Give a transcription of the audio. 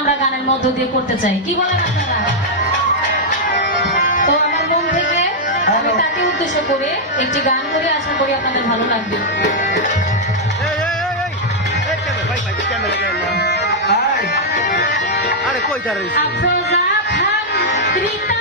আমরা গানের মধ্য দিয়ে করতে চাই, কি বলেন আপনারা? তো আমার মন থেকে আমি তাকে উদ্দেশ্য করে একটি গান করে আশা করি আপনাদের ভালো লাগবে। আরে কই তার আফরোজা খান ত্রিতা